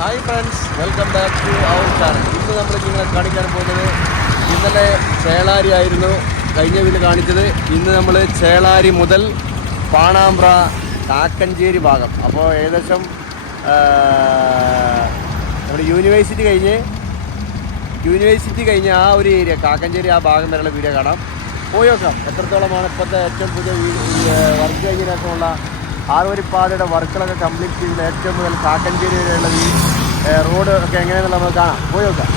Hi friends welcome back to our channel ഇന്ന് നമ്മൾ നിങ്ങളെ കാണിക്കാൻ പോകുന്നത് ഇന്നലെ ചേളാരി ആയിരുന്നു കഴിഞ്ഞ വീട് കാണിച്ചത്. ഇന്ന് നമ്മൾ ചേളാരി മുതൽ പാണാമ്പ്ര കാക്കഞ്ചേരി ഭാഗം. അപ്പോൾ ഏകദേശം നമ്മുടെ യൂണിവേഴ്സിറ്റി കഴിഞ്ഞ് യൂണിവേഴ്സിറ്റി കഴിഞ്ഞ് ആ ഒരു ഏരിയ കാക്കഞ്ചേരി ആ ഭാഗം വരെയുള്ള വീഡിയോ കാണാം. പോയി നോക്കാം. എത്രത്തോളമാണ് ഇപ്പോഴത്തെ ഏറ്റവും പുതിയ വർക്ക് കഴിഞ്ഞതിനൊക്കെയുള്ള ആറുവരിപ്പാതയുടെ വർക്കുകളൊക്കെ കംപ്ലീറ്റ് ചെയ്ത് ഏറ്റവും മുതൽ കാക്കഞ്ചേരി വരെയുള്ള ഈ റോഡ് ഒക്കെ എങ്ങനെയാണെന്ന് നമുക്ക് കാണാം. പോയി നോക്കാം.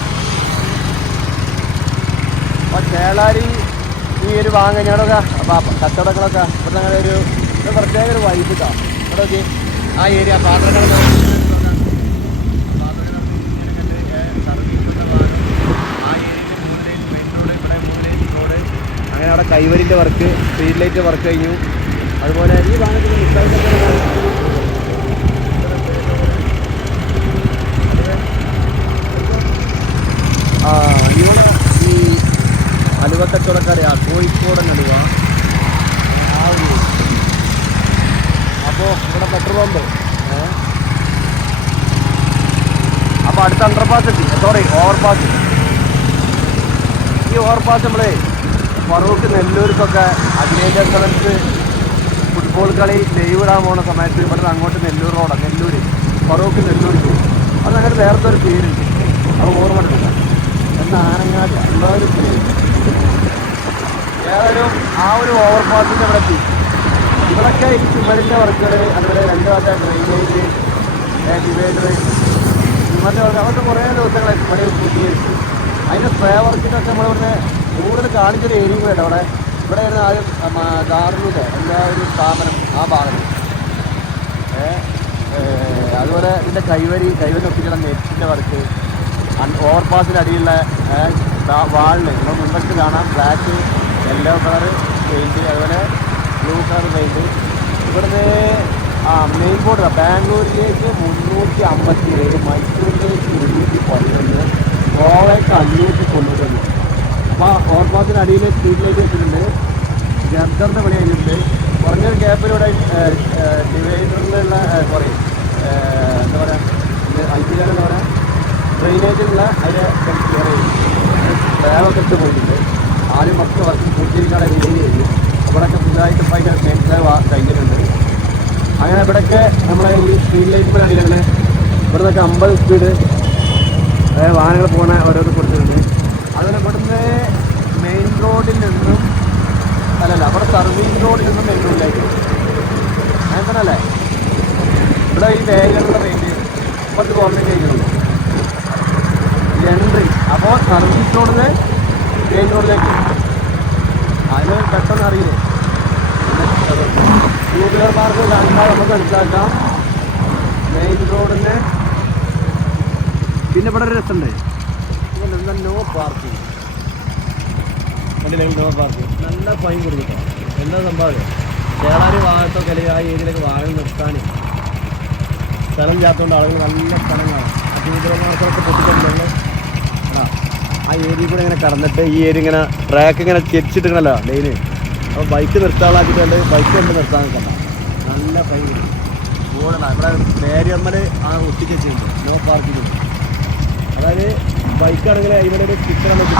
അപ്പോൾ ചേളാരി ഈ ഒരു ഭാഗം ഞാനൊക്കെ അപ്പോൾ കച്ചവടങ്ങളൊക്കെ ഇവിടെ അങ്ങനെ ഒരു പ്രത്യേക ഒരു വൈദ്യുതാണ് ഇവിടെ നോക്കി. ആ ഏരിയ പാത്രങ്ങളൊക്കെ അങ്ങനെ അവിടെ കൈവരിന്റെ വർക്ക് സ്ട്രീറ്റ് ലൈറ്റ് വർക്ക് കഴിഞ്ഞു. അതുപോലെ ഈ ആ ഇവ ഈ അലുവ കച്ചവടക്കാരെ ആ കോഴിക്കോടൻ അലുവ. ആ ഒരു അപ്പോൾ ഇവിടെ പെട്രോൾ പമ്പ് അപ്പൊ അപ്പോൾ അടുത്ത അണ്ടർപാസ് എത്തി. സോറി ഓവർപാസ് ഈ ഓവർപാസ് നമ്മളെ ഫറൂഖ് നെല്ലൂർക്കൊക്കെ അഖിലേന്ത്യാ സെവൻസ് ഫുട്ബോൾ കളി ലൈവ് ഇടാൻ പോകുന്ന സമയത്ത് ഇവിടുന്ന് അങ്ങോട്ട് നെല്ലൂർ റോഡാണ് നെല്ലൂർ ഫറൂഖ് പോകും അത് അങ്ങനെ വേറത്തെ ഒരു പേരുണ്ട് അത് ഓർമ്മ എടുക്കില്ല എന്ന ആനങ്ങാട്. ഉള്ള ഒരു പേര് ഏതായാലും ആ ഒരു ഓവർ പാസിന്റെ ഇവിടെ എത്തി. ഇവിടൊക്കെ ഈ ചുമരിന്റെ വർക്കുകൾ അതുപോലെ രണ്ട് ഭാഗത്തെ ഡ്രൈനേജ് ഡിവൈഡർ ചുമരിന്റെ വർക്ക് അതൊക്കെ കുറേ ദിവസങ്ങളായി. പണി പൂർത്തീകരിച്ചു അതിന്റെ സ്പ്രേ വർക്കിനൊക്കെ നമ്മളിവിടെ കൂടുതൽ കാണിച്ചൊരു ഏരിയ കൂടെ അവിടെ. ഇവിടെ വരുന്ന ആദ്യം ധാർമ്മിക എല്ലാ ഒരു സ്ഥാപനം ആ ഭാഗത്ത് അതുപോലെ ഇതിന്റെ കൈവരി കൈവരി ഒപ്പിക്കുന്ന നെറ്റിന്റെ വർക്ക് ഓവർപാസിന്റെ അടിയിലുള്ള വാളിന് നമ്മൾ മുമ്പത്ത് കാണാം ബ്ലാക്ക് യെല്ലോ കളർ പെയിന്റ് അതുപോലെ ബ്ലൂ കളർ പെയിന്റ് ഇവിടുന്ന് ആ മെയിൻ ബോർഡ് ബാംഗ്ലൂരിലേക്ക് മുന്നൂറ്റി അമ്പത്തി ഏഴ് മൈസൂരിലേക്ക് ഇരുന്നൂറ്റി പതിനൊന്ന് ഗോവയ്ക്ക് അഞ്ഞൂറ്റി തൊണ്ണൂറ്റൊന്ന്. അപ്പോൾ ഓവർപാസിന്റെ അടിയിൽ വെച്ചിട്ടുണ്ട്. ജബ്ദറിന്റെ പണി കഴിഞ്ഞിട്ടുണ്ട്. കുറഞ്ഞൊരു ഗ്യാപ്പിലൂടെ ഡിവൈഡറിലുള്ള കുറേ എന്താ പറയുക ഐറ്റിയിലാണ് എന്താ പറയുക ഡ്രെയിനേജിലുള്ള അതിന്റെ ക്ലിയർ ചെയ്തു ബാഗൊക്കെ ഇട്ട് പോയിട്ടുണ്ട്. ആദ്യം മൊത്തം വർക്ക് പൂർത്തീകരിക്കാനുള്ള രീതിയിൽ കഴിഞ്ഞു അവിടെയൊക്കെ പുതുതായിട്ട് ഭയങ്കര മേഖല കഴിഞ്ഞിട്ടുണ്ട്. അങ്ങനെ ഇവിടെയൊക്കെ നമ്മളെ ഈ സ്ട്രീറ്റ് ലൈറ്റ് അടിയിലാണ് ഇവിടുന്നൊക്കെ അമ്പത് സ്പീഡ് വാഹനങ്ങൾ പോകുന്ന ഓരോന്ന് കൊടുത്തിട്ടുണ്ട്. അതുപോലെ ഇവിടുന്ന് മെയിൻ റോഡിൽ നിന്നും അല്ലല്ല അവിടെ സർവീസ് റോഡിൽ നിന്നും മെയിൻ റോഡിലേക്ക് അങ്ങനെ തന്നെ അല്ലേ ഇവിടെ ഈ വേഗമുള്ള റേറ്റ് പത്ത് ഗവൺമെന്റ് ചെയ്യുന്നുണ്ട് എൻട്രി അപ്പോൾ സർവീസ് റോഡിൽ മെയിൻ റോഡിലേക്ക് അതിന് പെട്ടെന്ന് അറിയില്ലേ ടൂബിലർമാർക്ക് കണ്ടാൽ നമുക്ക് മനസ്സിലാക്കാം. മെയിൻ റോഡിന് പിന്നെ ഇവിടെ ഒരു രസമുണ്ട്. എന്താ നോ പാർക്കിംഗ് കണ്ടില്ലെങ്കിൽ നോ പാർക്കിംഗ് നല്ല ഫൈൻ കൊടുക്കും. എന്താ സംഭവം? ചേളാരി ഭാഗത്തൊക്കെ അല്ലെങ്കിൽ ആ ഏരിയയിലേക്ക് വാഹനം നിർത്താൻ സ്ഥലം ചാത്തോണ്ട് ആളുകൾ നല്ല സ്ഥലം കാണും പൊട്ടിക്കൊണ്ടല്ലോ ആ ആ ഏരിയ കൂടെ ഇങ്ങനെ കടന്നിട്ട് ഈ ഏരിയ ഇങ്ങനെ ട്രാക്ക് ഇങ്ങനെ ചെരിച്ചിട്ടിങ്ങനല്ലോ ലൈന് അപ്പോൾ ബൈക്ക് നിർത്താളാക്കിയിട്ടുണ്ട് ബൈക്ക് കൊണ്ട് നിർത്താൻ നിൽക്കണ്ട. നല്ല ഫൈൻ ഓടണം. ഇവിടെ ബാരിയർമൽ ആ വെച്ചിട്ടുണ്ട്. നോ പാർക്കിംഗ് അതായത് ബൈക്കാണെങ്കിൽ ഇവിടെ ഒരു ചിത്രം അപ്പൊ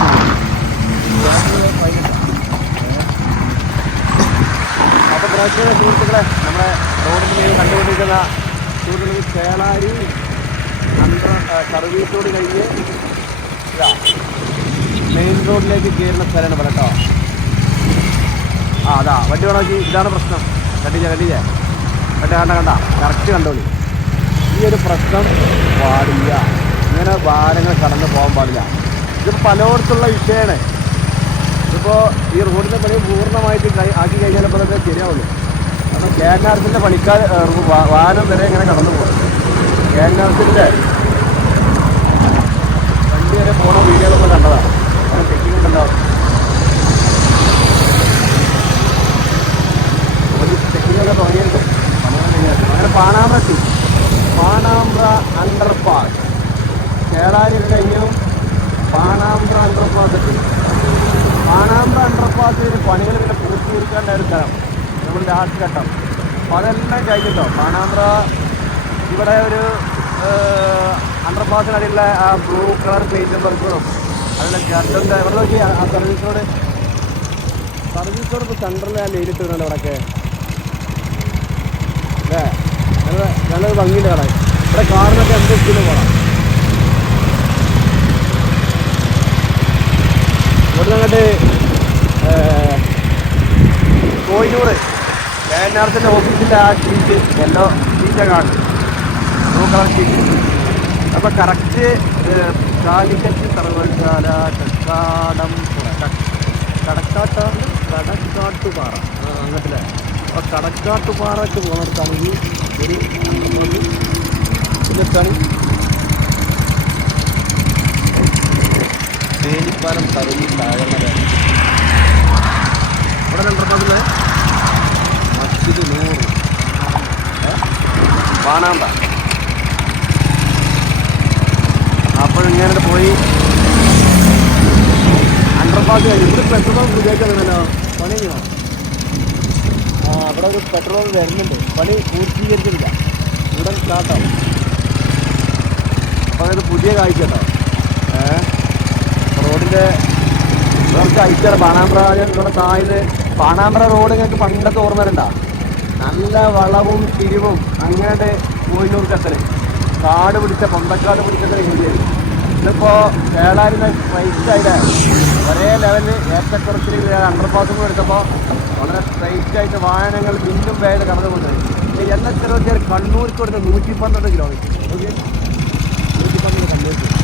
അപ്പോൾ പ്രേക്ഷക സുഹൃത്തുക്കളെ നമ്മുടെ റോഡിന് മേൽ കണ്ടുകൊണ്ടിരിക്കുന്ന സുഹൃത്തുക്കൾ ചേളാരി അണ്ടർ സർവീസോട് കഴിഞ്ഞ് ഇതാ മെയിൻ റോഡിലേക്ക് കയറുന്ന സ്ഥലമാണ് ഇവിടെ കേട്ടോ. ആ അതാ വണ്ടി വേണമെങ്കിൽ ഇതാണ് പ്രശ്നം. കണ്ടില്ല കണ്ടില്ലേ? കണ്ട കണ്ട കണ്ട. കറക്റ്റ് കണ്ടോളി. ഈ ഒരു പ്രശ്നം പാടില്ല. ഇങ്ങനെ വാഹനങ്ങൾ കടന്നു പോകാൻ പാടില്ല. ഇത് പലയിടത്തുള്ള വിഷയമാണ്. ഇപ്പോൾ ഈ റോഡിന്റെ പണി പൂർണമായിട്ട് ആക്കി കഴിഞ്ഞാൽ ഇപ്പോൾ അതൊക്കെ ശരിയാവുള്ളൂ. കാരണം കെ പണിക്കാർ വാഹനം വരെ ഇങ്ങനെ കടന്നു പോകും. കെ വണ്ടി വരെ പോണ വീഡിയോ നമ്മൾ കണ്ടതാണ് അങ്ങനെ ചെക്കിംഗ് ഉണ്ടാവും ചെക്കിങ്ങൊക്കെ തുടങ്ങിയിട്ട് പണികൾ കഴിഞ്ഞാൽ അങ്ങനെ പാണാമ്പ്ര എത്തി പാണാമ്പ്ര അണ്ടർപാസ് കഴിഞ്ഞു പാണാമ്പ്ര അണ്ടർപാസിൽ പാണാമ്പ്ര അണ്ടർപാസിൽ പണികൾ പിന്നെ പൂർത്തീകരിക്കേണ്ട ഒരു സ്ഥലം. നമ്മൾ ലാസ്റ്റ് ഘട്ടം. അപ്പോൾ അതെല്ലാം കഴിഞ്ഞിട്ടോ? പാണാമ്പ്ര ഇവിടെ ഒരു പാസിനടിയുള്ള ആ ബ്ലൂ കളർ പെയിന്റും വർക്കുകളും അതിലെ ഗർഡന്റെ ഇവിടെ നോക്കി ആ സർവീസിനോട് സർവീസിനോട് ഇപ്പോൾ സെൻട്രലിൽ ആ ലൈൻ ഇട്ടിട്ടുണ്ടല്ലോ ഇവിടെയൊക്കെ അല്ലേ? നല്ല നല്ലൊരു ഭംഗിയുടെ കടയിൽ ഇവിടെ കാറിനൊക്കെ എന്ത് ഇഷ്ടം പോകണം ഇവിടുന്ന് അങ്ങോട്ട് കോയിനൂറ്. വേനാർത്തിന്റെ ഓഫീസിന്റെ ആ ഷീറ്റ് യെല്ലോ ഷീറ്റൊക്കെ കാണും. ബ്ലൂ കളർ ഷീറ്റ് അപ്പോൾ കറക്റ്റ് കാലിക്കറ്റ് സർവകലാശാല കക്കാടം കടക്കാട്ടാണ് കടക്കാട്ടുപാറ. അങ്ങനത്തെ അപ്പോൾ കടക്കാട്ടുപാറയ്ക്ക് പോകുന്നിടത്താണെങ്കിൽ ഒരു ഇതെത്താണ് തേനിപ്പാലം സർവീസ് താഴ്ന്നതാണ് ഇവിടെ രണ്ടെണ്ണത്തിൽ മസ്ജിദ് നൂറ്. പാണാമ്പ അപ്പോൾ ഇങ്ങനെ പോയി. അണ്ടർപാസ് കഴിഞ്ഞു. ഇവിടെ പെട്രോൾ പമ്പ് വിചാരിക്കുന്നുണ്ടല്ലോ പണി കഴിഞ്ഞോ? ആ അവിടെ ഒരു പെട്രോൾ പമ്പ് വരുന്നുണ്ട്. പണി പൂർത്തീകരിച്ചിട്ടില്ല ഉടൻ സ്റ്റാർട്ടാവും അപ്പോൾ അതൊരു പുതിയ കാഴ്ച കേട്ടോ. ഏഹ് റോഡിന്റെ കുറച്ച് അയച്ചാണ് പാണാമ്പ്ര ഇവിടെ താഴെ. പാണാമ്പ്ര റോഡ് ഞങ്ങൾക്ക് പണ്ടത്തെ ഓർമ്മ വരണ്ട നല്ല വളവും തിരിവും അങ്ങോട്ട് കോയിലൂർക്കത്തൽ കാട് പിടിച്ച പൊന്തക്കാട് പിടിച്ചത് ഇന്ത്യയിൽ ഇതിപ്പോ കേളാരിന്ന് സ്ട്രൈറ്റ് ആയിട്ട് ഒരേ ലെവലിൽ ഏറ്റക്കുറച്ചിൽ അണ്ടർപാസ് എടുത്തപ്പോൾ വളരെ സ്ട്രൈറ്റ് ആയിട്ട് വാഹനങ്ങൾ വീണ്ടും വേഗം കടന്നു പോകുന്നത് എണ്ണ ചെറുപ്പം കണ്ണൂർക്ക് കൊടുത്ത് നൂറ്റി പന്ത്രണ്ട് കിലോമീറ്റർ നൂറ്റി പന്ത്രണ്ട് കണ്ണൂർക്ക്.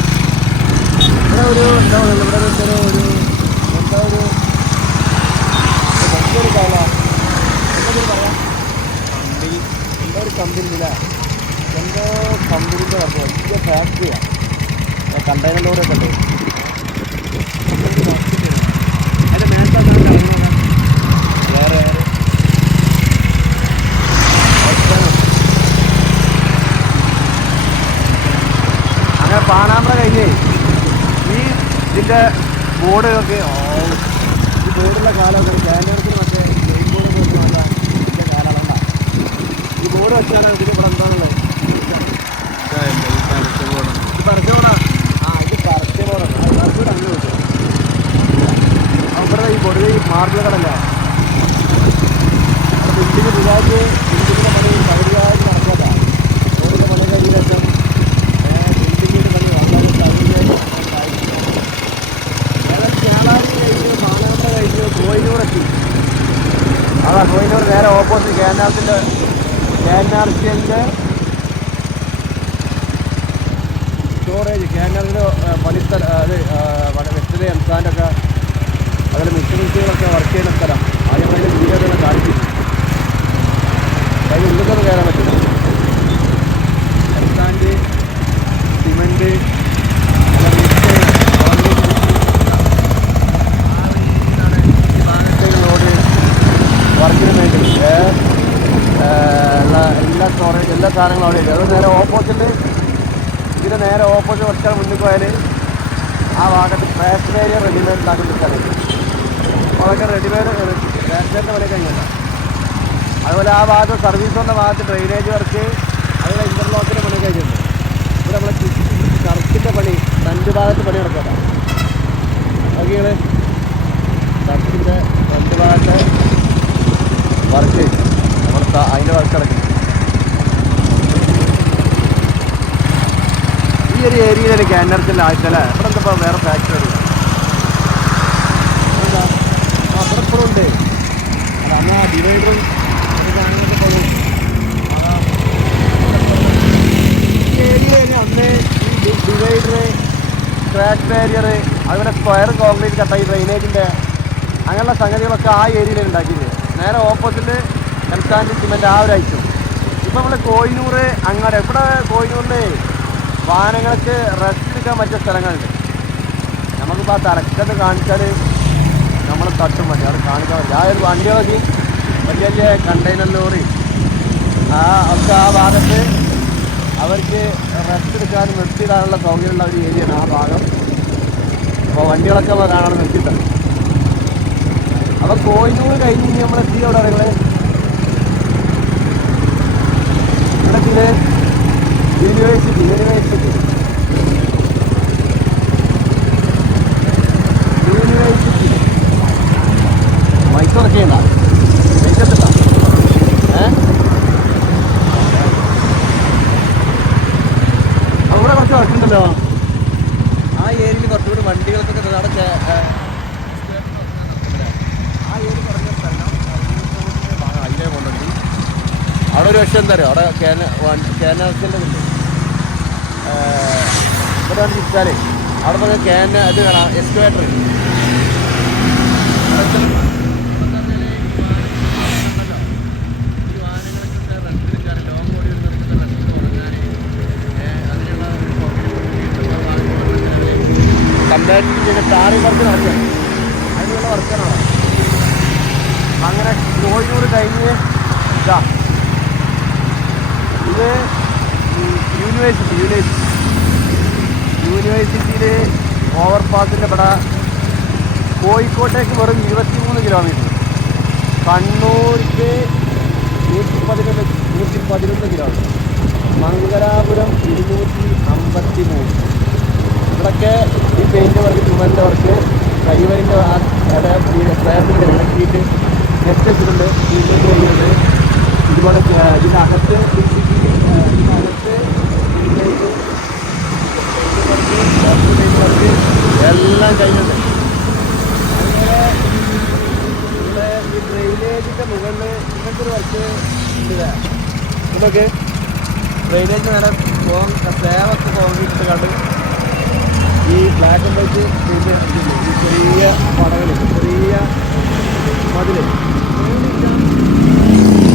ഇവിടെ ഒരു എന്താ പറയുക ഇവിടെ ഒരു ചെറിയ ഒരു എന്താ ഒരു വലിയൊരു കാല. എന്തൊരു പറയാം കമ്പനി. എന്താ ഒരു കമ്പനി ഇല്ല എന്തോ കമ്പനിന്റെ വർക്ക് വലിയ ഫാക്ടറിയാണ് കണ്ടെയ്നർ ലോഡൊക്കെ ഉണ്ട്. അതിന്റെ മേൽത്താണ് കിടന്നത് വേറെ വേറെ അങ്ങനെ പാണാമ്പ്ര കഴിഞ്ഞേ. ഇതിന്റെ ബോർഡുകളൊക്കെ ഈ ബോർഡുള്ള കാലമൊക്കെ കാനഡത്തിന് മറ്റേ ഗെയിം ബോർഡ് നല്ല ഇതിന്റെ ഈ ബോർഡ് വെച്ചാണ് ഇതിന് ഇവിടെ എന്താണുള്ളത്? ഇത് പരസ്യ ബോർഡാ? ആ ഇത് പരസ്യ ബോർഡാണ് ബോർഡ് അങ്ങനെ വെച്ചു. അവിടെ ഈ മാർബിൾ കടല്ല ബിൽഡിങ് ബിൽഡിങ്ങിന്റെ പണി പകുതിയായിട്ട് നടക്കാത്ത റോഡിന്റെ പണി കഴിഞ്ഞ ശേഷം ബിൽഡിങ്ങിന്റെ പണി വളരെ പകുതിയായിട്ട് കോയിനൂറെത്തി അതാ കോയിനൂർ നേരെ ഓപ്പോസിറ്റ് കേനാർത്തിന്റെ കേനാർത്തിന്റെ സ്റ്റോറേജ് കേനാറിന്റെ പണിസ്ഥലം അത് വളരെ വ്യക്തത അതുപോലെ മെഷീൻസുകളൊക്കെ വർക്ക് ചെയ്യുന്ന സ്ഥലം. ആദ്യം അതിന്റെ വീഡിയോകളെ കാണിച്ചിരുന്നു അതിന് ഉള്ളിലൊന്നും കയറാൻ പറ്റില്ല എംസാൻഡ് സിമെന്റ് എല്ലാ സ്റ്റോറേജ് എല്ലാ സാധനങ്ങളും അവിടെ ഉണ്ട്. അത് നേരെ ഓപ്പോസിറ്റ് ഇതിന് നേരെ ഓപ്പോസിറ്റ് കുറച്ചാൽ മുന്നിൽ പോയാൽ ആ ഭാഗത്ത് ഫാഷൻ ഏരിയ റെഡിമെയ്ഡ് ഉണ്ടാക്കുന്ന സ്ഥലം. അപ്പോൾ അതൊക്കെ റെഡിമെയ്ഡ് ഫാഷന്റെ പണി കഴിഞ്ഞില്ല അതുപോലെ ആ ഭാഗത്ത് സർവീസ് വന്ന ഭാഗത്ത് ഡ്രെയിനേജ് വർക്ക് അതുപോലെ ഇന്റർലോക്കിന്റെ പണി കഴിഞ്ഞിട്ടുണ്ട്. ഇവിടെ നമ്മളെ ചർച്ചിന്റെ പണി രണ്ട് ഭാഗത്ത് പണി നടക്കട്ടെ നോക്കിയാണ് ചർച്ചിന്റെ രണ്ട് ഭാഗത്തെ വർക്ക് നമ്മൾ അതിന്റെ വർക്ക് നടക്കുന്നത് ഈ ഒരു ഏരിയയിൽ ക്യാനർച്ചിന്റെ ആഴ്ചയല്ലേ ഇവിടെ എന്താ വേറെ ഫാക്ടറി ഉണ്ട്? ക്രാക്ക് ബാരിയർ അതുപോലെ സ്ക്വയർ കോൺക്രീറ്റ് കട്ട ഈ ഡ്രെയിനേജിന്റെ അങ്ങനെയുള്ള സംഗതികളൊക്കെ ആ ഏരിയയിൽ ഉണ്ടാക്കിയത്. നേരെ ഓപ്പോസിറ്റ് എംസാൻഡ് സിമെന്റ് ആ ഒരു ഐറ്റം. ഇപ്പം നമ്മൾ കോയിനൂർ അങ്ങാട് എവിടെ കോയിനൂരിൽ വാഹനങ്ങൾക്ക് റെസ്റ്റ് എടുക്കാൻ പറ്റിയ സ്ഥലങ്ങളുണ്ട്. നമുക്കിപ്പോൾ ആ തലക്കത്ത് കാണിച്ചാൽ നമ്മൾ തട്ടും മതി. അവിടെ കാണിക്കാൻ പറ്റില്ല. ആ ഒരു വണ്ടി നോക്കി വലിയ വലിയ കണ്ടെയ്നർ ലോറി ആ ഒക്കെ ആ ഭാഗത്ത് അവർക്ക് റെസ്റ്റ് എടുക്കാനും നിർത്തിയിടാനുള്ള സൗകര്യമുള്ള ഒരു ഏരിയയാണ് ആ ഭാഗം. അപ്പോൾ വണ്ടികളൊക്കെ നമ്മൾ കാണാൻ നിർത്തിയിട്ടുണ്ട്. അപ്പോൾ കോയിനൂർ കഴിഞ്ഞ് നമ്മൾ എത്തി അവിടെ നിങ്ങൾ ഇവിടെ യൂണിവേഴ്സിറ്റി യൂണിവേഴ്സിറ്റി യൂണിവേഴ്സിറ്റി മൈസൂറൊക്കെ ഉണ്ടാ? മേക്കപ്പിട്ടാ അവിടെ കുറച്ച് വർക്കുണ്ടല്ലോ. ആ ഏരിയയിൽ കുറച്ചുകൂടി വണ്ടികൾക്കൊക്കെ അവിടെ ആ ഏരിയ കുറഞ്ഞ സ്ഥലം. അതിലേ കൊണ്ടുണ്ട് അവിടെ ഒരു പക്ഷേ എന്താ പറയുക അവിടെ കാന കാനസിന്റെ അവിടെ അത് കാണാം എക്സ്കവേറ്റർ കമ്പാരിറ്റീവ് ചെയ്ത് ടാറി വർക്ക് നടക്കുകയാണ് അതിനുള്ള വർക്കാണ് അങ്ങനെ കോഴിയൂർ കഴിഞ്ഞ് ഇതാ. ഇത് യൂണിവേഴ്സിറ്റി യൂണിവേഴ്സിറ്റി യൂണിവേഴ്സിറ്റിയിൽ ഓവർപാസിന്റെ ഇവിടെ കോഴിക്കോട്ടേക്ക് വെറും ഇരുപത്തി മൂന്ന് കിലോമീറ്റർ കണ്ണൂർക്ക് നൂറ്റി പതിനൊന്ന് നൂറ്റി പതിനൊന്ന് കിലോമീറ്റർ മംഗലാപുരം ഇരുന്നൂറ്റി അമ്പത്തി മൂന്ന് ഇവിടൊക്കെ ഈ പെയിന്റ് വർക്ക് ചുമലിന്റെ വർക്ക് കൈവരിന്റെ സ്ക്വയറിന്റെ ഇറക്കിയിട്ട് നെറ്റ് വെച്ചിട്ടുണ്ട് ഇതുപോലെ ഇതിനകത്ത് ഇതിനകത്ത് ഇതിലേക്ക് paint work, എല്ലാം കഴിഞ്ഞിട്ടുണ്ട് അങ്ങനെ ഇവിടെ ഈ ഡ്രെയിനേജിന്റെ മുകളിൽ ഇങ്ങനത്തെ ഒരു വർക്ക് ഇതൊക്കെ ഡ്രെയിനേജ് നേരെ സേവൊക്കെ കോൺക്രീറ്റ് കണ്ട് ഈ ബ്ലാക്ക് ആൻഡ് വൈറ്റ് ഈ ചെറിയ പടകൾ ചെറിയ മതിൽ.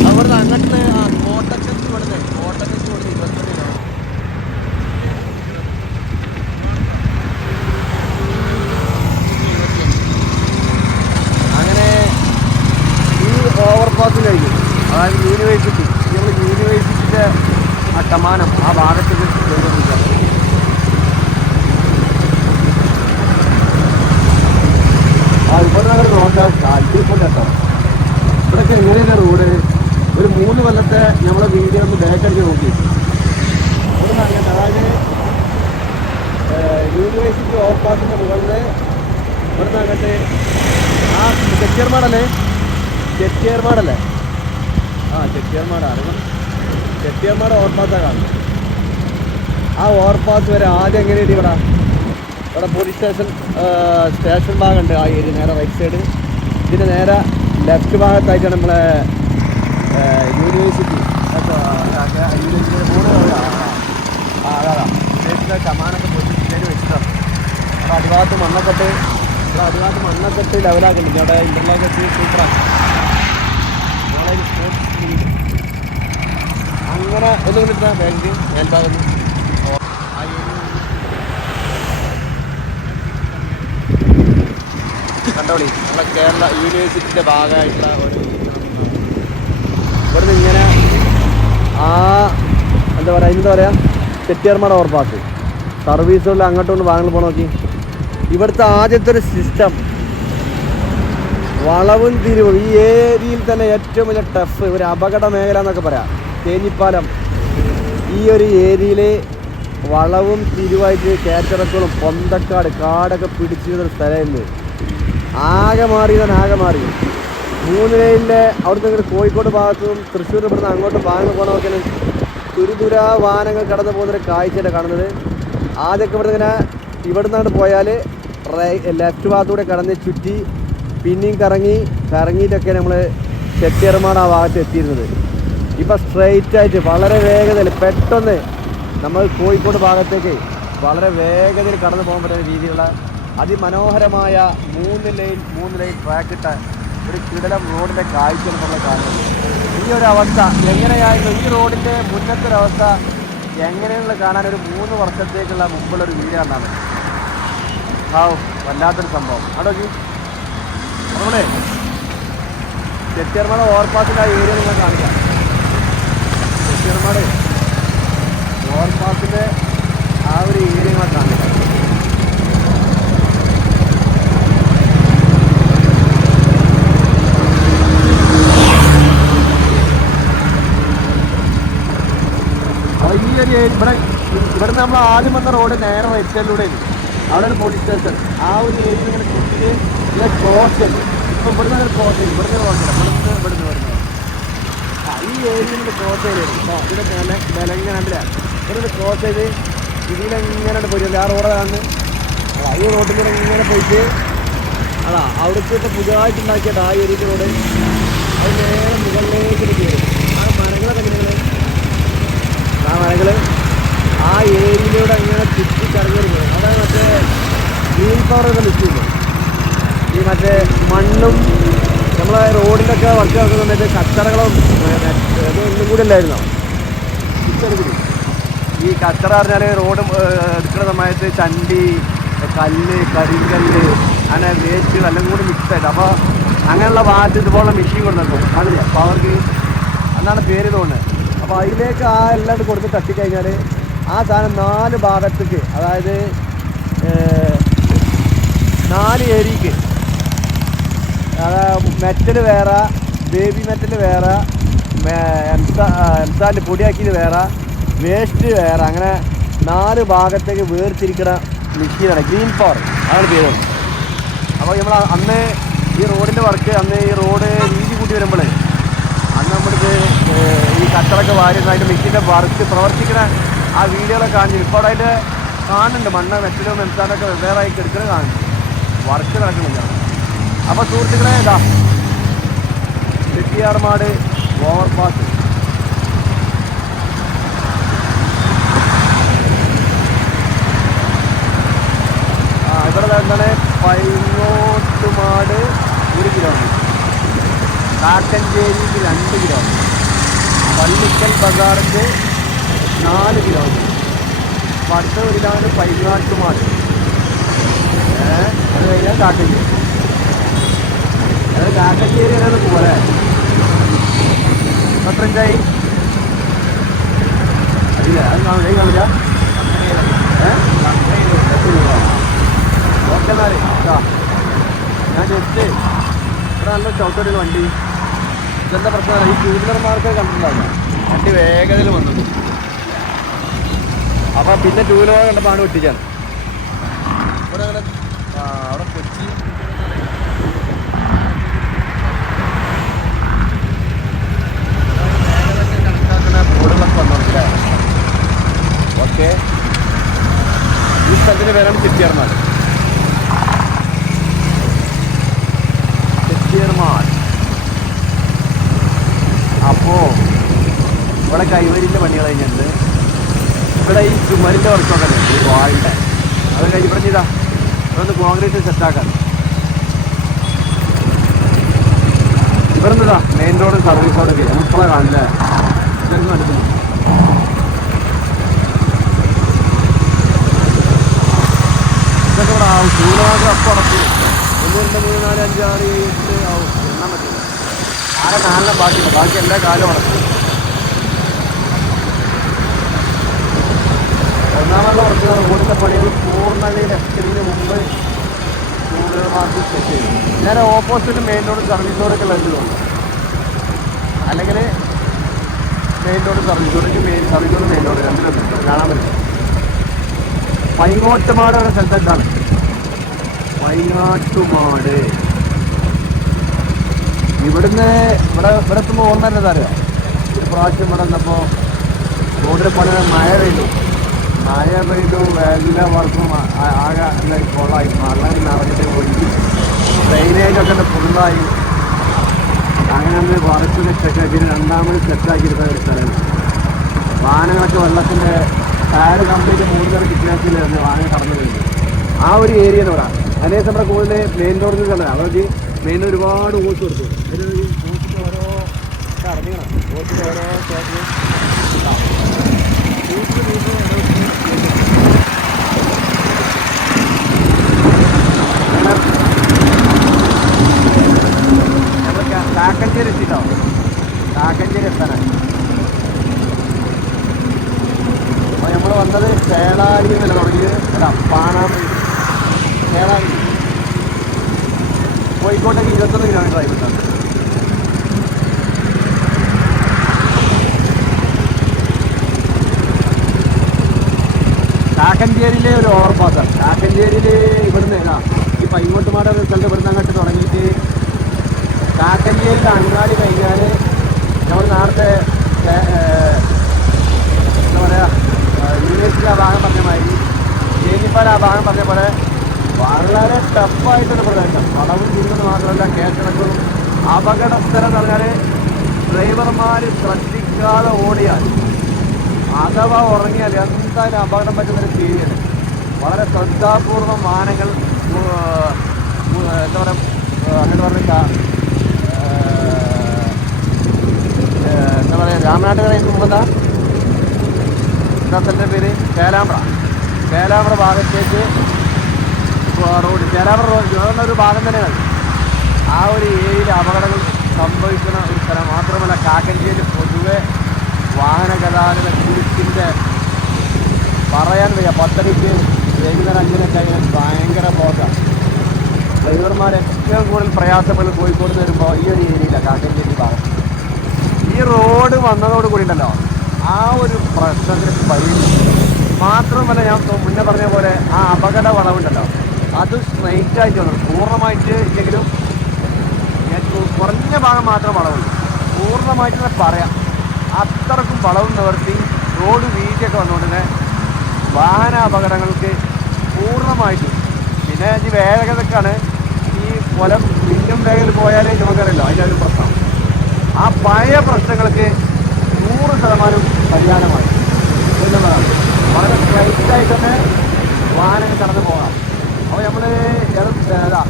അവിടുന്ന് അങ്ങോട്ട് ആ കോട്ടക്കച്ച് ഇവിടുന്ന് കോട്ടക്കച്ച് ഇവിടുന്ന് ഇരുപത്തെട്ട് കിലോ അങ്ങനെ ഈ ഓവർപാസിലായിരിക്കും അതായത് യൂണിവേഴ്സിറ്റി നമ്മൾ യൂണിവേഴ്സിറ്റിയുടെ ആ കമാനം ആ ഭാഗത്ത് ആ അങ്ങനെ നോക്കാൻ താല്പര്യപ്പെട്ടോ ഇവിടെയൊക്കെ എങ്ങനെയാണ് റോഡ്. ഒരു മൂന്ന് കൊല്ലത്തെ നമ്മളെ വീഡിയോ ഒന്ന് ബാക്കടിച്ച് നോക്കി. അതായത് യൂണിവേഴ്സിറ്റി ഓവർപാസിന്റെ മുകളിൽ ഇവിടുന്ന് അങ്ങോട്ട് ആ ചെട്ടിയർമാടല്ലേ ചെട്ടിയർമാടല്ലേ ആ ചെട്ടിയർമാട് അറിയണം ചെട്ടിയർമാട് ഓവർപാസാണ് കാണുന്നത്. ആ ഓവർപാസ് വരെ ആദ്യം എങ്ങനെയാണ് ഇവിടെ? ഇവിടെ പോലീസ് സ്റ്റേഷൻ സ്റ്റേഷൻ ഭാഗമുണ്ട്. ആ ഏരിയ നേരെ റൈറ്റ് സൈഡ് ഇതിന് നേരെ ലെഫ്റ്റ് ഭാഗത്തായിട്ടാണ് നമ്മളെ യൂണിവേഴ്സിറ്റി യൂണിവേഴ്സിറ്റിയുടെ മൂന്ന് ആ അതാ സ്റ്റേഷന്റെ കമാനൊക്കെ പോലീസ് വെച്ചിട്ടുണ്ട് അവിടെ അടിഭാഗത്ത് മണ്ണക്കെട്ട് ഇവിടെ അടിഭാഗത്ത് മണ്ണക്കെട്ട് ലെവലാക്കുന്നുണ്ട് ഇവിടെ ഇന്റർലോക്ക് വെച്ച് സൂപ്പറാണ് നാളെ ഒരു സ്പോർട്സ് മീറ്റ് അങ്ങനെ ഒന്നും കിട്ടുന്ന ബാങ്ക് മേൽഭാഗത്ത് കണ്ടോളി നമ്മുടെ കേരള യൂണിവേഴ്സിറ്റിന്റെ ഭാഗമായിട്ടുള്ള ഒരു ഇവിടുന്ന് ഇങ്ങനെ ആ എന്താ പറയുക എന്താ പറയുക ചെട്ടിയാർമാട ഓവർപാസ് സർവീസുകളിൽ അങ്ങോട്ടും വാങ്ങൽ പോകണം നോക്കി. ഇവിടുത്തെ ആദ്യത്തെ ഒരു സിസ്റ്റം വളവും തിരിവും. ഈ ഏരിയയിൽ തന്നെ ഏറ്റവും വലിയ ടഫ് ഒരു അപകട മേഖല എന്നൊക്കെ പറയാം. തേഞ്ഞിപ്പാലം. ഈ ഒരു ഏരിയയിൽ വളവും തിരുവായിട്ട് കയറ്റിറക്കലും പൊന്തക്കാട് കാടൊക്കെ പിടിച്ചിരുന്ന സ്ഥലമായിരുന്നു. ആകെ മാറിയതാണ് ആകെ മാറി. മൂന്ന് ലൈനിലെ അവിടുന്ന് കോഴിക്കോട് ഭാഗത്തും തൃശ്ശൂർ ഇവിടുന്ന് അങ്ങോട്ട് ഭാഗങ്ങൾ പോകണമൊക്കെ തുരുതുര വാഹനങ്ങൾ കടന്നു പോകുന്നൊരു കാഴ്ചയാണ് കാണുന്നത്. ആദ്യമൊക്കെ ഇവിടെ ഇങ്ങനെ ഇവിടെ അങ്ങോട്ട് പോയാൽ ലെഫ്റ്റ് ഭാഗത്തൂടെ കടന്ന് ചുറ്റി പിന്നെയും കറങ്ങി കറങ്ങിയിട്ടൊക്കെ നമ്മൾ ചെട്ടിയർമാട് ആ ഭാഗത്ത് എത്തിയിരുന്നത്. ഇപ്പം സ്ട്രെയിറ്റ് ആയിട്ട് വളരെ വേഗതയിൽ പെട്ടെന്ന് നമ്മൾ കോഴിക്കോട് ഭാഗത്തേക്ക് വളരെ വേഗതയിൽ കടന്നു പോകാൻ പറ്റുന്ന രീതിയിലുള്ള അതിമനോഹരമായ മൂന്ന് ലൈൻ മൂന്ന് ലൈൻ ട്രാക്ക് ഇട്ട ഒരു കിടലം റോഡിന്റെ കാഴ്ച നമ്മൾ കാണുന്നത്. ഈ ഒരു അവസ്ഥ എങ്ങനെയായിരുന്നു? ഈ റോഡിന്റെ മുന്നത്തെ ഒരു അവസ്ഥ എങ്ങനെയുള്ള കാണാൻ ഒരു മൂന്ന് വർഷത്തേക്കുള്ള മുമ്പുള്ള ഒരു വീഡിയോ എന്നാണ് ആ വല്ലാത്തൊരു സംഭവം. അതോക്കി നമ്മളെ ചെട്ടിയർമാട ഓവർപാസിന്റെ ആ ഏരിയ നിങ്ങൾ കാണിക്കാം. ചെട്ടിയർമാട് ഓവർപാസിന്റെ ആ ഒരു കാണിക്കാം വലിയൊരു ഇവിടെ ഇവിടെ നമ്മൾ ആദ്യം വന്ന റോഡ് നേരെ സൈഡിലൂടെ അവിടെ ഒരു പോലീസ് സ്റ്റേഷൻ ആ ഒരു ഏരിയ ഇങ്ങനെ ചുറ്റിട്ട് ഇങ്ങനെ ക്രോസ് ഇപ്പം ഇവിടുന്ന് ക്രോസ് ഇവിടുന്ന് ക്രോസ് ഇവിടുന്ന് ഇവിടുന്ന് ഇവിടുന്ന്. ഈ ഏരിയയിൽ ക്രോസ് ചെയ്ത് ഇതിന്റെ വില ബലങ്ങനല്ല ഇവിടെ ക്രോസ് ചെയ്ത് ഇതിലെങ്ങനെ പോയിട്ട് ആ റോഡാണ് ഈ റോഡിൽ ഇങ്ങനെ പോയിട്ട് അതാ അവിടുത്തെ ഇപ്പോൾ പുതുതായിട്ട് ഉണ്ടാക്കിയത് ആ ഏരിയക്ക് റോഡ് അത് നേരെ മുകളിലേക്ക് കയറും. ആ മരങ്ങളൊക്കെ എങ്ങനെയാണ് ആ മരങ്ങൾ ആ ഏരിയയിലൂടെ അങ്ങനെ ചുറ്റി കറങ്ങി പോകും അതായത് മറ്റേ ഗ്രീൻ പവർ ഒക്കെ ഈ മറ്റേ മണ്ണും നമ്മളെ റോഡിലൊക്കെ വർക്ക് നടക്കുന്ന സമയത്ത് കച്ചറകളും ഒന്നും കൂടി അല്ലായിരുന്നോ ഈ കച്ചറ പറഞ്ഞാൽ റോഡ് എടുക്കുന്ന സമയത്ത് ചണ്ടി കല്ല് കരിങ്കല്ല് അങ്ങനെ വേസ്റ്റ് എല്ലാം കൂടി മിക്സ് ആയിട്ട്. അപ്പോൾ അങ്ങനെയുള്ള ഭാഗത്ത് ഇതുപോലുള്ള മെഷീൻ കൊണ്ടുവന്നു. അതില്ല അപ്പോൾ അവർക്ക് എന്നാണ് പേര് തോന്നുന്നത്. അപ്പോൾ അതിലേക്ക് ആ എല്ലാം കൂടി കൊടുത്ത് തട്ടിക്കഴിഞ്ഞാൽ ആ സാധനം നാല് ഭാഗത്തേക്ക് അതായത് നാല് ഏരിയക്ക് മെറ്റൽ വേറെ ബേബി മെറ്റൽ വേറെ എംസാന്റെ പൊടിയാക്കിയത് വേറെ വേസ്റ്റ് വേറെ അങ്ങനെ നാല് ഭാഗത്തേക്ക് വേർതിരിക്കണ മെഷീനാണ്. ഗ്രീൻ പവർ അതാണ് പേര്. അപ്പോൾ നമ്മൾ അന്ന് ഈ റോഡിന്റെ വർക്ക് അന്ന് ഈ റോഡ് വീതി കൂട്ടി വരുമ്പോൾ അന്ന് നമ്മൾക്ക് ഈ കച്ചറൊക്കെ വാരുന്ന അതിന്റെ മെഷീന്റെ വർക്ക് പ്രവർത്തിക്കുന്ന ആ വീഡിയോകളൊക്കെ കാണിച്ചു ഇപ്പോൾ അതിന്റെ കാണുന്നുണ്ട്. മണ്ണ് മെറ്റലും എംസാനൊക്കെ വെവ്വേറായി എടുക്കുന്നത് കാണുന്നുണ്ട്. വർക്ക് നടക്കുന്നില്ല. അപ്പോൾ സുഹൃത്തുക്കളെ ഇതാ ചെട്ടിയാർമാട് ഓവർ പാസ്. ആ ഇവിടെ എന്താണ് പൈങ്ങോട്ടുമാട് ഒരു കിലോമീറ്റർ കാക്കഞ്ചേരിക്ക് രണ്ട് കിലോമീറ്റർ പള്ളിക്കൽ ബസാറിന്റെ നാല് കിലോമീറ്റർ അപ്പോൾ ഒരു വരിലാണ് പൈങ്ങാട്ടുമാട് അത് കഴിഞ്ഞാൽ കാക്കഞ്ചേരി. അത് കാക്കശ്ശേരി വരെ പോലെ പത്രഞ്ചായി. അതില്ല അത് ഈ കാണില്ല ഓക്കെ എന്നാൽ ഞാൻ ജസ്റ്റ് ഇവിടെ നല്ല ചവിട്ടൊരു വണ്ടി. ഇതെന്താ പ്രശ്നമാണ് ഈ ടൂ വീലർമാർക്ക് കണ്ടിട്ടുണ്ടാവില്ല. വണ്ടി വേഗതയിൽ വന്നു. അപ്പം പിന്നെ ടൂ വീലർ കണ്ടപ്പോൾ ആണ് വെട്ടിച്ചാണ് ഇവിടെ അങ്ങനെ ആ അവിടെ കൊച്ചി കണക്കാക്കുന്ന ബോർഡുകളൊക്കെ വന്നോണ്ടില്ലേ ഓക്കെ. ഈ സ്ഥലത്തിന് പേരാണ് ചെട്ടിയർമാൾ ചെട്ടിയർമാൾ അപ്പോ ഇവിടെ കൈവരിന്റെ പണികൾ കഴിഞ്ഞിട്ടുണ്ട്. ഇവിടെ ഈ ചുമരിന്റെ വർക്കൊക്കെ ഉണ്ട്. വാളിന്റെ അത് കഴിഞ്ഞ് ഇവിടെ ചെയ്താ ഇവിടെ ഒന്ന് കോൺക്രീറ്റ് സെറ്റാക്കാൻ ഇവിടെ നിന്നാ മെയിൻ റോഡ് സർവീസ് റോഡൊക്കെ നമുക്കിപ്പോഴാണ് കാണില്ലേ ഇതൊന്നും അടുത്തില്ല ഇതൊക്കെ ഇവിടെ ആവും. ചൂടാകെ അപ്പം അടച്ചു ഒന്ന് രണ്ട് മൂന്ന് നാല് അഞ്ച് ആറ് ഏഴ് എട്ട് ആവും. എണ്ണാൻ പറ്റില്ല ആകെ നാലിനെ ബാക്കിയില്ല ബാക്കി എല്ലാ കാലം അടച്ചു ഒന്നാമത്തെ കുറച്ച് റോഡിന്റെ പണികൾ പൂർണതയിൽ എത്തുന്നതിന് മുമ്പ് കൂടുതൽ മാർക്ക് സെറ്റ് ചെയ്യും നേരെ ഓപ്പോസിറ്റ് മെയിൻ റോഡ് സർവീസ് റോഡൊക്കെ ഉള്ളത് തോന്നുന്നു അല്ലെങ്കിൽ മെയിൻ റോഡ് സർവീസ് റോഡിലേക്ക് main service road main road രണ്ടിലും കാണാൻ പറ്റും. പൈങ്ങോട്ടുമാട് എന്ന സ്ഥലത്താണ് പൈങ്ങാട്ടുമാട് ഇവിടുന്ന് ഇവിടെ ഇവിടെ എത്തുമ്പോൾ ഓർമ്മ തന്നെ അറിയാം? ഒരു പ്രാവശ്യം ഇവിടെ വന്നപ്പോൾ റോഡിൽ പല മഴ പെയ്തു. മഴ പെയ്തു എല്ലാ വർക്കും ആകെ എല്ലാവരും കൊള്ളായി വെള്ളം നിറഞ്ഞിട്ട് പോയി. ഡ്രെയിനേജൊക്കെ ഫുള്ളായി അങ്ങനെ നമ്മൾ വറച്ചിൽ സെറ്റാക്കി രണ്ടാമത് സെറ്റാക്കിയിരുന്ന ഒരു സ്ഥലമാണ്. വാഹനങ്ങളൊക്കെ വെള്ളത്തിന്റെ ടയർ കംപ്ലീറ്റ് മൂന്നുതര കിഡ്നാപ്പിലായിരുന്നു വാഹനം കടന്നു ആ ഒരു ഏരിയ എന്ന് പറയാം. അതേസമയം നമ്മുടെ കൂടുതൽ മെയിൻ റോഡിൽ കണ്ടത് അവർക്ക് മെയിൻ ഒരുപാട് ഓസ് കൊടുത്തു ഓസിന്റെ ഓരോ ഓരോ കാക്കഞ്ചേരി എത്തിട്ടോ കാക്കഞ്ചേരി എത്താനാണ് അപ്പോൾ നമ്മൾ വന്നത് ചേളാരി എന്നല്ല തുടങ്ങിയത്? അല്ല പാണാമ്പി. ചേളാരി കോഴിക്കോട്ടേക്ക് ഇരുപത്തൊന്ന് കിലോമീറ്റർ ആയിട്ടുണ്ട് കാക്കഞ്ചേരിയിലെ ഒരു ഓവർപാസ് കാക്കഞ്ചേരിയിൽ ഇവിടുന്ന് ആ, ഈ ഇങ്ങോട്ട് എന്ന സ്ഥലത്ത് ഇവിടുന്ന് അങ്ങോട്ട് തുടങ്ങിയിട്ട് കാക്കഞ്ചേരിയിൽ അങ്ങാടി കഴിഞ്ഞാൽ നമ്മൾ നേരത്തെ ഏ, ഏ, എന്താ പറയുക യൂണിവേഴ്സിറ്റി ആ ഭാഗം പറഞ്ഞ മാതിരി ഇപ്പം ആ ഭാഗം പറഞ്ഞ പോലെ വളരെ ടഫായിട്ടൊരു പ്രദേശം. വളവും തിരിഞ്ഞെന്ന് മാത്രമല്ല കേട്ടിടക്കും അപകടസ്ഥലം എന്ന് പറഞ്ഞാൽ ഡ്രൈവർമാർ ശ്രദ്ധിക്കാതെ ഓടിയാൽ അഥവാ ഉറങ്ങിയാൽ എന്തായാലും അപകടം പറ്റുന്നൊരു സ്ഥിതിയാണ് വളരെ ശ്രദ്ധാപൂർവം വാഹനങ്ങൾ എന്താ പറയുക അങ്ങനെ പറഞ്ഞ എന്താ പറയുക രാമനാട്ടുകരയിൽ മുമ്പെന്താ സ്ഥലത്തിന്റെ പേര് ചേലാമ്പ്ര ചേലാമ്പ്ര ഭാഗത്തേക്ക് റോഡ് ചേലാമ്പ്ര റോഡ് ഇതുപോലുള്ള ഒരു ഭാഗം തന്നെയാണ്. ആ ഒരു ഏരിയയിൽ അപകടങ്ങൾ സംഭവിക്കുന്ന ഒരു സ്ഥലം. മാത്രമല്ല കാക്കഞ്ചേരി പൊതുവെ വാഹന ഗതാഗത കുരുക്കിന്റെ പറയാൻ വയ്യ. പത്തടിക്ക് വൈകുന്നേരം അഞ്ചിനൊക്കെ കഴിഞ്ഞാൽ ഭയങ്കര ബ്ലോക്കാണ് ഡ്രൈവർമാർ ഏറ്റവും കൂടുതൽ പ്രയാസപ്പെടുന്നത് കോഴിക്കോട് വരുമ്പോൾ ഈ ഒരു ഏരിയയിലാണ് കാക്കഞ്ചേരി ഭാഗം. ഈ റോഡ് വന്നതോട് കൂടി ഉണ്ടല്ലോ ആ ഒരു പ്രശ്നത്തിന് പരിഹരിച്ചു മാത്രമല്ല ഞാൻ മുന്നേ പറഞ്ഞ പോലെ ആ അപകട വളവുണ്ടല്ലോ. അത് സ്ട്രൈറ്റ് ആയിട്ട് വന്നു. പൂർണമായിട്ട് ഇല്ലെങ്കിലും കുറഞ്ഞ ഭാഗം മാത്രം വളവുള്ളൂ. പൂർണമായിട്ട് തന്നെ പറയാം. അത്രക്കും വളവ് നിവർത്തി റോഡ് വീതിയൊക്കെ വന്നുകൊണ്ട് തന്നെ വാഹന അപകടങ്ങൾക്ക് പൂർണമായിട്ടും. പിന്നെ ഈ വേഗതക്കാണ് ഈ കൊലം മിന്നും വേഗത്തിൽ പോയാലേ നമുക്കറിയില്ല. അതിന്റെ ഒരു പ്രശ്നം. ആ പഴയ പ്രശ്നങ്ങൾക്ക് നൂറ് ശതമാനം പരിഹാരമായി. എന്നുള്ളതാണ്. വളരെ സ്ട്രൈറ്റായി തന്നെ വാഹനം കടന്നു പോകാം. അപ്പോൾ നമ്മൾ ഏതാ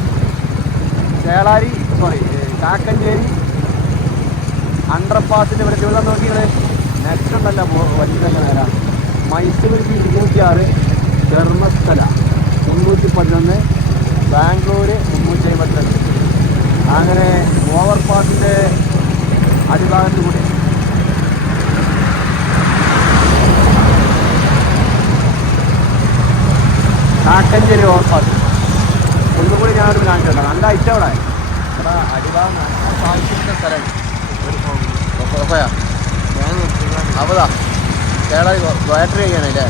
ചേളാരി സോറി കാക്കഞ്ചേരി അണ്ടർപാസിന്റെ ഇവിടെ ഇവിടെ നോക്കിയത് നെക്സ്റ്റ് ഉണ്ടല്ല വലിയ നേരം മൈസൂർ ഇരുന്നൂറ്റിയാറ് ധർമ്മസ്ഥല മുന്നൂറ്റി പതിനൊന്ന് ബാംഗ്ലൂർ മുന്നൂറ്റി അമ്പത്തിരണ്ട് അങ്ങനെ ഓവർപാസിന്റെ അടിഭാഗത്ത് കൂടി കാക്കഞ്ചേരി കാണിച്ചിട്ടുണ്ട് നല്ല ഐറ്റം അവിടെ. ഇവിടെ അടിഭാഗം നല്ല സാധിക്കുന്ന സ്ഥലമാണ് അവതാ. കഴിയാനല്ലേ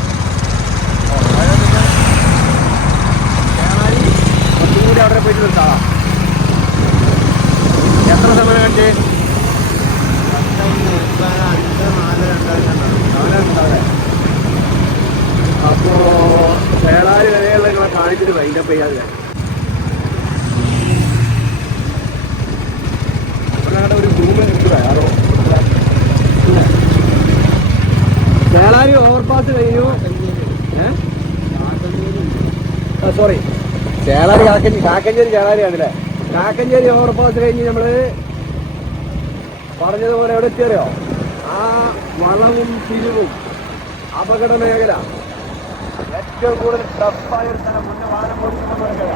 കൂടി അവിടെ പോയിട്ട് നിർത്താം എത്ര സമയം കണ്ട് അപ്പോ ചേളാരി വരെയുള്ള നിങ്ങളെ കാണിച്ചിട്ട് വൈൻഡപ്പ് ചെയ്യാതെ ഇവിടെ ഒരു റൂം എടുക്കുക വേളാരി ഓവർപാസ് കഴിഞ്ഞു. സോറി ചേളാരി കാക്കഞ്ചേരി കാക്കഞ്ചേരി ചേളാരിയാണല്ലേ കാക്കഞ്ചേരി ഓവർപാസ് കഴിഞ്ഞ് നമ്മൾ പറഞ്ഞതുപോലെ എവിടെ എത്തിയറിയോ? ആ വളവും തിരിവും അപകട മേഖല ഏറ്റവും കൂടുതൽ ടഫായ ഒരു സ്ഥലം മുന്നേ വാഹനം ഓടിക്കുന്ന മേഖല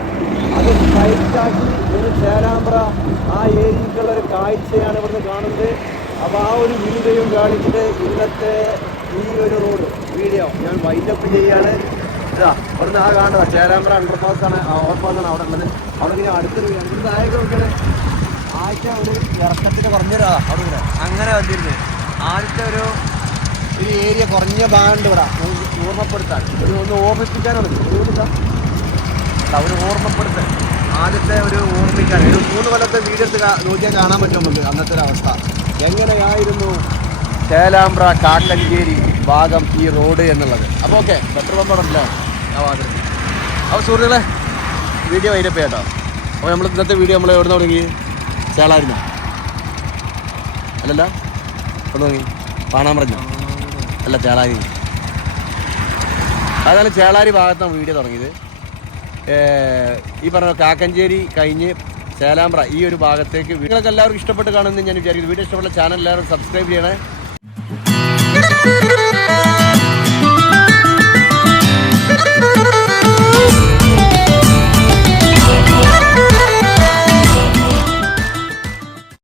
അത് സ്ട്രൈറ്റാക്കി ഒരു ചേരാമ്പ്ര ആ ഏരിയക്കുള്ള ഒരു കാഴ്ചയാണ് ഇവിടുന്ന് കാണുന്നത്. അപ്പോൾ ആ ഒരു വീഡിയോയും കാണിച്ചിട്ട് ഇന്നത്തെ ഈ ഒരു റോഡ് വീഡിയോ ഞാൻ വൈൻഡപ്പ് ചെയ്യാണ്. ഇതാ ഇവിടുന്ന് ആ കാണുക ചേരാമ്പ്ര അണ്ടർപാസ് ആണ് ഓവർപാസ് ആണ് അവിടെ ഉള്ളത്. അവിടെ ഇങ്ങനെ അടുത്തൊരു എന്ത് ആയൊക്കെ ആഴ്ച ഒരു ഇറക്കത്തിന് പറഞ്ഞുതരാ അവിടെ അങ്ങനെ വന്നിരുന്നു. ആദ്യത്തെ ഒരു ഒരു ഏരിയ കുറഞ്ഞ ഭാഗമുണ്ട് ഇവിടെ. ഓർമ്മപ്പെടുത്താൻ. ഒരു ഒന്ന് ഓർമ്മിപ്പിക്കാനാണ് ഒരു ഓർമ്മപ്പെടുത്തൽ. ആദ്യത്തെ ഒരു ഓർമ്മിക്കാൻ. ഒരു മൂന്ന് കൊല്ലത്തെ വീഡിയോസ് നോക്കിയാൽ കാണാൻ പറ്റും നമുക്ക് അന്നത്തെ ഒരു അവസ്ഥ. എങ്ങനെയായിരുന്നു ചേലാമ്പ്ര കാക്കഞ്ചേരി ഭാഗം ഈ റോഡ് എന്നുള്ളത്? അപ്പോൾ ഓക്കെ പെട്രോൾ പമ്പ് ഉണ്ടല്ലോ ആ ഭാഗത്ത് അപ്പോൾ സുഹൃത്തുക്കളെ വീഡിയോ വൈരപ്പ് കേട്ടോ അപ്പോൾ നമ്മൾ ഇന്നത്തെ വീഡിയോ നമ്മൾ എവിടെ തുടങ്ങി? ചേളായിരുന്നു അല്ലല്ല? എവിടെ തുടങ്ങി? കാണാൻ പറഞ്ഞോ അല്ല ചേളാരി. അതാണ് ചേളാരി ഭാഗത്താണ് വീഡിയോ തുടങ്ങിയത്. ഈ പറഞ്ഞ കാക്കഞ്ചേരി കഴിഞ്ഞ് ചേലാമ്പ്ര ഈ ഒരു ഭാഗത്തേക്ക് നിങ്ങൾക്ക് എല്ലാവർക്കും ഇഷ്ടപ്പെട്ട് കാണുമെന്ന് ഞാൻ വിചാരിക്കുന്നു. വീഡിയോ ഇഷ്ടപ്പെട്ട ചാനൽ എല്ലാവരും സബ്സ്ക്രൈബ് ചെയ്യണേ.